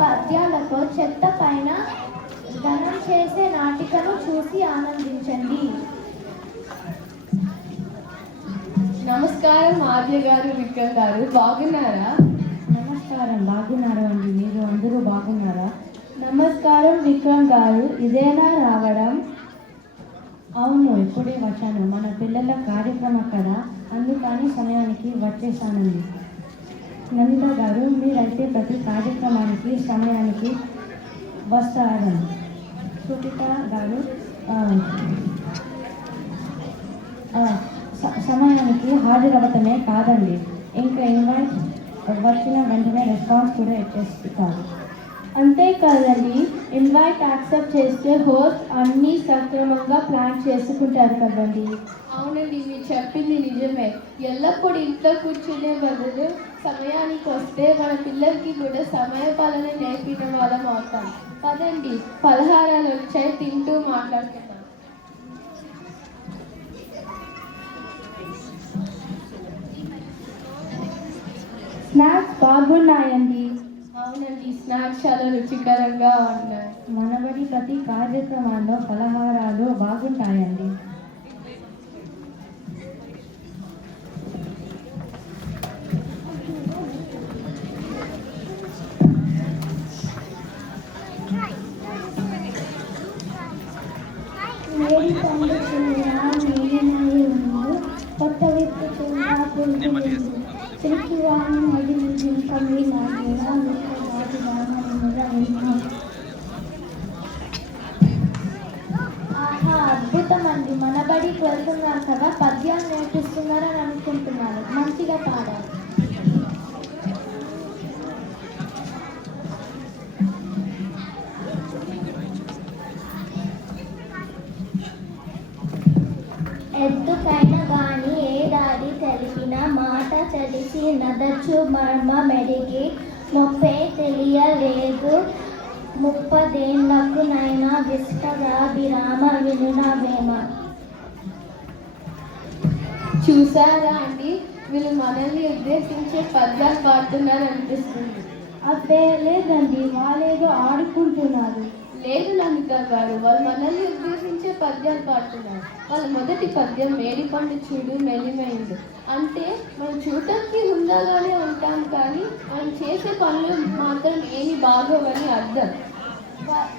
పద్యాలతో చెత్త పైన ధనం చేసే నాటికను చూసి ఆనందించండి. నమస్కారం ఆర్య గారు, విక్రమ్ గారు, బాగున్నారా? నమస్కారం, బాగున్నారా అండి. మీరు అందరూ బాగున్నారా? నమస్కారం విక్రమ్ గారు, ఇదేనా రావడం? అవును, ఇప్పుడే వచ్చాను. మన పిల్లల కార్యక్రమం కదా, అందుకని సమయానికి వచ్చేసానండి. నందిత గారు, మీరైతే ప్రతి కార్యక్రమానికి సమయానికి వస్తారండి. సుపిత గారు సమయానికి హాజరవ్వటమే కాదండి, ఇంకా ఇన్వైట్ వచ్చిన వెంటనే రెస్పాన్స్ కూడా ఇచ్చేస్తారు. అంతేకాదండి, ఇన్వైట్ యాక్సెప్ట్ చేస్తే హోస్ట్ అన్నీ సక్రమంగా ప్లాన్ చేసుకుంటారు కదండి. అవునండి, మీరు చెప్పింది నిజమే. ఎల్లప్పుడూ ఇంట్లో కూర్చునే బదులు సమయానికి వస్తే మన పిల్లలకి కూడా సమయ పాలన నేర్పిన వాళ్ళం అవుతాం. పదండి, పలహారాలు వచ్చాయి, తింటూ మాట్లాడుకుందాం. స్నాక్స్ బాగున్నాయండి. అవునండి, స్నాక్స్ చాలా రుచికరంగా ఉన్నాయి. మనబడి ప్రతి కార్యక్రమాల్లో పలహారాలు బాగుంటాయండి. కొత్త వ్యక్తి అద్భుతం అండి. మనబడికి వెళ్తున్నారు కదా, పద్యాలు నేర్పిస్తున్నారని అనుకుంటున్నారు. మంచిగా పాడారు. ఎద్దుకైనా గాని ఏడాది తెలిపిన మాట తెలిసి నదచు మర్మ మెడిగి మొప్పే తెలియలేదు ముప్పదేళ్లకు నైనా విస్తరాభిరామ వినునవేమ. చూసారా అండి, వీళ్ళు మనల్ని ఉద్దేశించే పద్యాలు పాడుతున్నారు అనిపిస్తుంది. అబ్బే లేదండి, వాళ్ళేదో ఆడుకుంటున్నారు. లేదు నందిత గారు, వాళ్ళు మనల్ని ఉద్దేశించే పద్యాలు పాడుతున్నారు. వాళ్ళ మొదటి పద్యం మేడిపండు చూడు మెలిమైంది అంటే మనం చూడటానికి హుందాగానే ఉంటాం, కానీ మనం చేసే పనులు మాత్రం ఏమి బాగోవని అర్థం.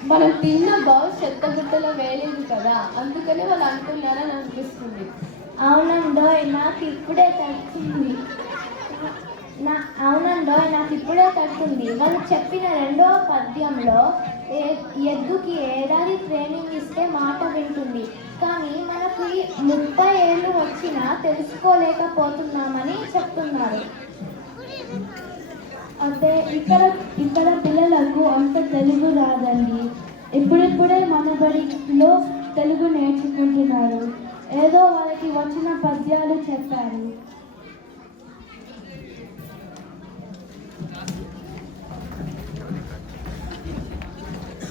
మనం తిన్న బావు చెత్తబుట్టలో వేయలేదు కదా, అందుకనే వాళ్ళు అంటున్నారని అనిపిస్తుంది. అవునండోయ్, నాకు ఇప్పుడే తగ్గింది. వాళ్ళు చెప్పిన రెండవ పద్యంలో ఎద్దుకి ఏడాది ట్రైనింగ్ ఇస్తే మాట వింటుంది, కానీ మనకి 30 ఏళ్ళు వచ్చినా తెలుసుకోలేకపోతున్నామని చెప్తున్నారు. అదే ఇక్కడ పిల్లలకు అంత తెలుగు రాదండి. ఇప్పుడిప్పుడే మనబడిలో తెలుగు నేర్చుకుంటున్నారు. ఏదో వాళ్ళకి వచ్చిన పద్యాలు చెప్పారు.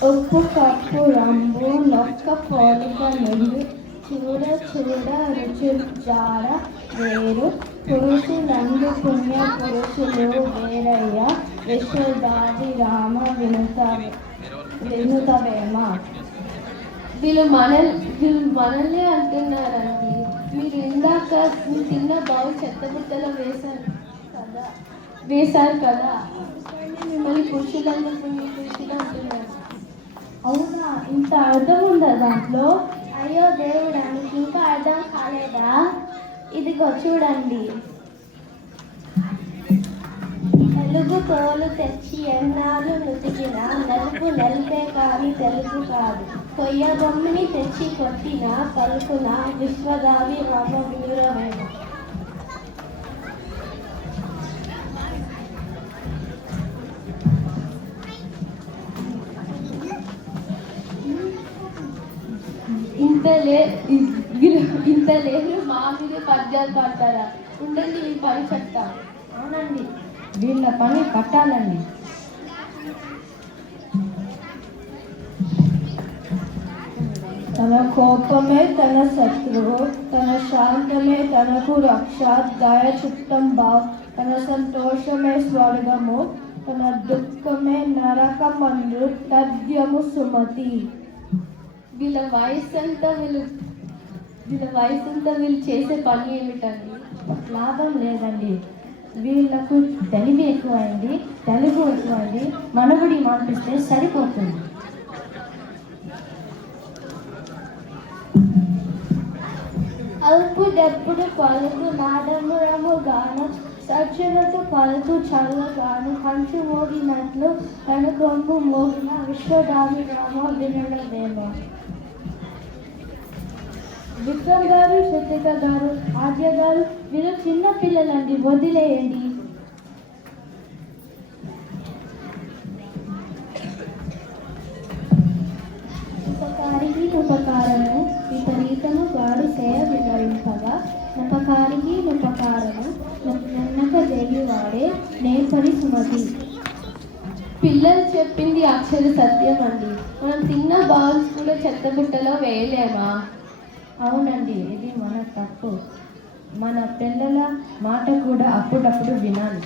ఉప్పు కప్పు రంబు నొక్క పోలిక నిండు చూడ చూడ రుచులు జార వేరు పురుషులందు పుణ్య పురుషులు వేరయ్య విశ్వదాది రామ వినుతవేమ. వీళ్ళు మనల్ని అంటున్నారండి. మీరు ఇందాక తిన్న బావు చెత్తబుట్టలో వేశారు కదా, మిమ్మల్ని పురుషులందరూ పురుషులు అంటున్నారు. అవునా, ఇంత అర్థం ఉందా దాంట్లో? అయ్యో దేవుడా, నీకు ఇంకా అర్థం కాలేదా? ఇదిగో చూడండి. తెలుగు తోలు తెచ్చి ఎన్నాళ్ళు నుతికిన నలుపు నలిపే కానీ తెలుగు కాదు. కొయ్య బొమ్మని తెచ్చి కొట్టిన పలుకున విశ్వదావి రామ వీరవేమ. ఇంత లేదు మా మీద పద్యాలు పాడతారా? ఉండండి, మీ పని చెప్తా. అవునండి, వీళ్ళ పని పట్టాలండి. తన కోపమే తన శత్రువు, తన శాంతమే తనకు రక్ష, దయ చిత్తం భావ్, తన సంతోషమే స్వర్గము, తన దుఃఖమే నరకమందు తథ్యము సుమతి. వీళ్ళ వయసంతా వీళ్ళు చేసే పని ఏమిటండి? లాభం లేదండి. వీళ్ళకు తెలివి ఎక్కువైంది, తెలుగు ఎక్కువైంది, మనుగుడి మాటిస్తే సరిపోతుంది. అల్పుడెప్పుడు పలుకు నాదమురముగాను సజ్జనులకు పలుకు చల్లగాను కంచు మోగినట్లు కనుగొంపు మోగిన విశ్వదాభిరామ వినడమేమో. విక్రమ్ గారు, శృతిక గారు, ఆద్య గారు, వీరు చిన్న పిల్లలండి, వదిలేయండి. ఉపకారికి ఉపకారము విపరీతము వాడు చేయ వివరింపగా నపకారికి ఉపకారము నన్నక దేవివాడే నేపరి సుమతి. పిల్లలు చెప్పింది అక్షర సత్యం అండి. మనం తిన్న బాల్స్ కూడా చెత్తబుట్టలో వేయలేమా? అవునండి, ఇది మన తప్పు. మన పిల్లల మాట కూడా అప్పుడప్పుడు వినాలి.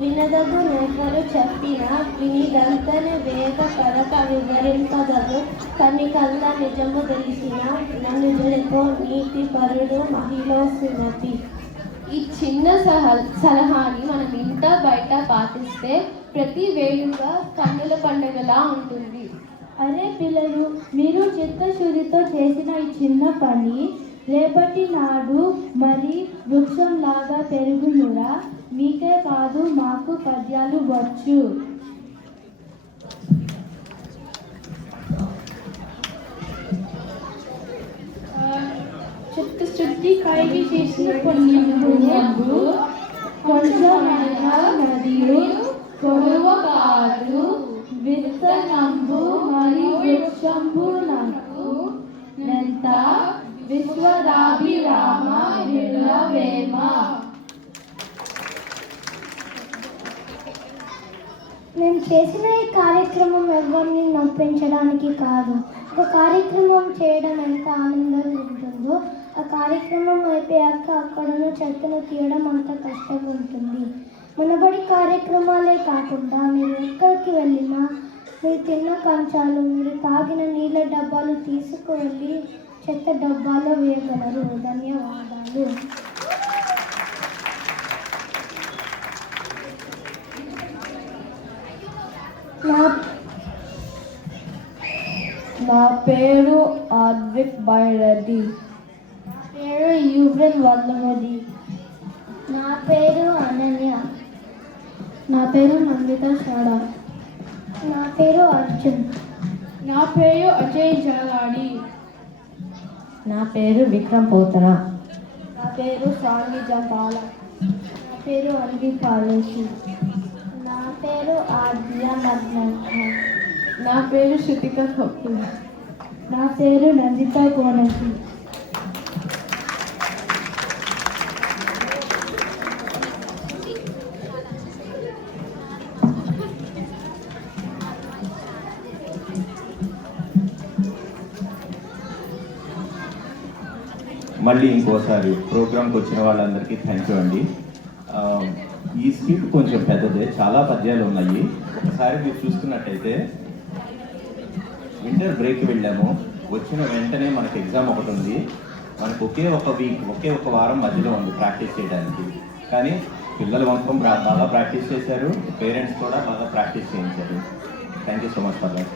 వినదగు నేపరు చెప్పిన వినిదంతని వేగ కరక వివరింపదగు కనికల్ల నిజము తెలిసిన నన్ను నీతి పరుడు మహిళ సుమతి. ఈ చిన్న సలహాని మనం ఇంట బయట పాటిస్తే ప్రతి వేడుక కన్నుల పండుగలా ఉంటుంది. అరే పిల్లలు, మీరు చిత్తశుద్ధితో చేసిన ఈ చిన్న పని రేపటి నాడు మరి వృక్షంలాగా పెరుగునురా. మీకే కాదు మాకు పద్యాలు వచ్చు. చిత్తశుద్ధి కలిగి చేసిన పుణ్యము కొంచెమైనా నదియు కొలువ కాదు విత్తనంబు మరి వృక్షంబు నాకు నెంత విశ్వదాభిరామ వినవేమ. మేము చేసిన ఈ కార్యక్రమం ఎవరిని నొప్పించడానికి కాదు. ఒక కార్యక్రమం చేయడం ఎంత ఆనందంగా ఉంటుందో ఆ కార్యక్రమం అయిపోయాక అక్కడను చెత్తను తీయడం అంత కష్టం ఉంటుంది. మనబడి కార్యక్రమాలే కాకుండా మీరు ఎక్కడికి వెళ్ళినా మీరు తిన్న కంచాలు, మీరు తాగిన నీళ్ళ డబ్బాలు తీసుకువెళ్ళి చెత్త డబ్బాలో వేయగలరు. ధన్యవాదాలు. నా పేరు అద్విక్ బైరెడ్డి. నా పేరు యూబ్రెన్ వల్లమది. నా పేరు అనన్య. నా పేరు నందిత షాడా. నా పేరు అర్జున్. నా పేరు అజయ్ జాలాడి. నా పేరు విక్రమ్ పోతరా. నా పేరు సాంగి జపాల. నా పేరు అన్వి పాలసి. నా పేరు ఆద్య మద్నంత. నా పేరు శృతిక కపూర్. నా పేరు నందిత కోనసి. మళ్ళీ ఇంకోసారి ప్రోగ్రామ్కి వచ్చిన వాళ్ళందరికీ థ్యాంక్ యూ అండి. ఈ స్కిట్ కొంచెం పెద్దదే, చాలా పద్యాలు ఉన్నాయి. ఒకసారి మీరు చూస్తున్నట్టయితే వింటర్ బ్రేక్ వెళ్ళాము, వచ్చిన వెంటనే మనకు ఎగ్జామ్ ఒకటి ఉంది. మనకు ఒకే ఒక వారం మధ్యలో ఉంది ప్రాక్టీస్ చేయడానికి. కానీ పిల్లలు మొత్తం బాగా ప్రాక్టీస్ చేశారు, పేరెంట్స్ కూడా బాగా ప్రాక్టీస్ చేయించారు. Thank you so much for that.